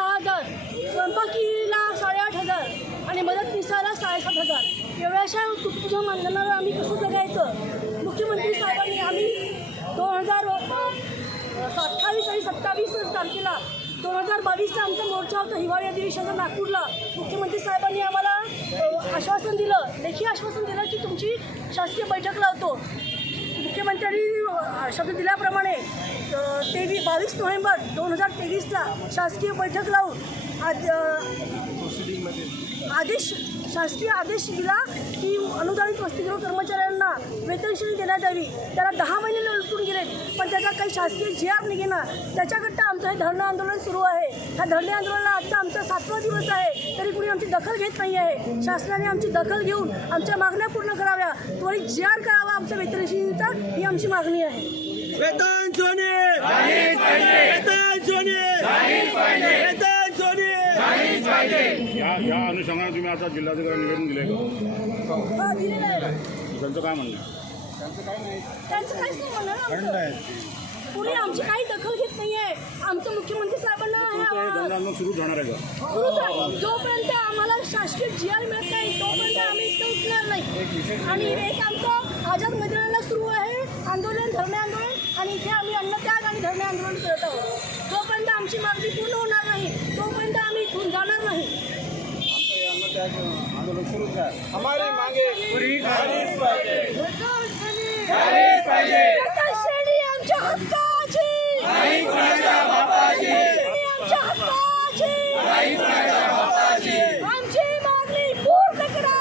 दहा हजार. स्वयंपाकीला साडेआठ हजार आणि मदत मिसाला साडेसात हजार. एवढ्याशा तुझ्या मानधनावर आम्ही कसं जगायचं? मुख्यमंत्री साहेबांनी आम्ही दोन हजार अठ्ठावीस आणि सत्तावीस तारखेला दोन हजार बावीसचा आमचा मोर्चा होता हिवाळी अधिवेशनाचा नागपूरला. मुख्यमंत्री साहेबांनी आम्हाला आश्वासन दिलं. लेखी आश्वासन दिलं की तुमची शासकीय बैठक लावतो. मुख्यमंत्र्यांनी शब्द दिल्याप्रमाणे तेवीस बावीस नोव्हेंबर दोन हजार तेवीसला शासकीय बैठक लावून आज आदेश शासकीय आदेश दिला की अनुदानित वसतिगृह कर्मचाऱ्यांना वेतनश्रेणी देण्यात यावी. त्याला दहा महिने लुटून गेले पण त्याचा काही शासकीय जी आर निघेना. त्याच्याकडं आमचं हे धरणं आंदोलन सुरू आहे. ह्या धरणे आंदोलनाला आजचा आमचा सातवा दिवस आहे. तरी कुणी आमची दखल घेत नाही आहे. शासनाने आमची दखल घेऊन आमच्या मागण्या पूर्ण कराव्या. त्वरित जी आर करावा आमच्या वेतनश्रेणीचा ही आमची मागणी आहे. वेतन सोने वेतन सोने वेतन सोने या या अनुषंगाने तुम्ही आता जिल्हाधिकारी निवेदन दिले का? हा, दिलेलं आहे. त्यांचं काय म्हणणं आहे? त्यांचं काहीच नाही म्हणणार आमचं. कुणी आमची काही दखल घेत नाही आहे आमचं मुख्यमंत्री साहेबांना हे हे आंदोलन सुरूच राहणार आहे का सुरूच आहे. जोपर्यंत आम्हाला शासकीय जी आर मिळत नाही तोपर्यंत आम्ही इथं उठणार नाही. आणि एक आमचं आझाद मैदानाला सुरू आहे. आंदोलन धरणे आंदोलन. आणि इथे आम्ही अन्नत्याग आणि धरणे आंदोलन करत आहोत. जोपर्यंत आमची मागणी पूर्ण होणार नाही तोपर्यंत आम्ही इथून जाणार नाही. हमारी मांगे पूरी झालीच पाहिजे. श्रेणी आमच्या हक्काची श्रेणी आमच्या हक्काची आमची मागणी पूर्ण करा.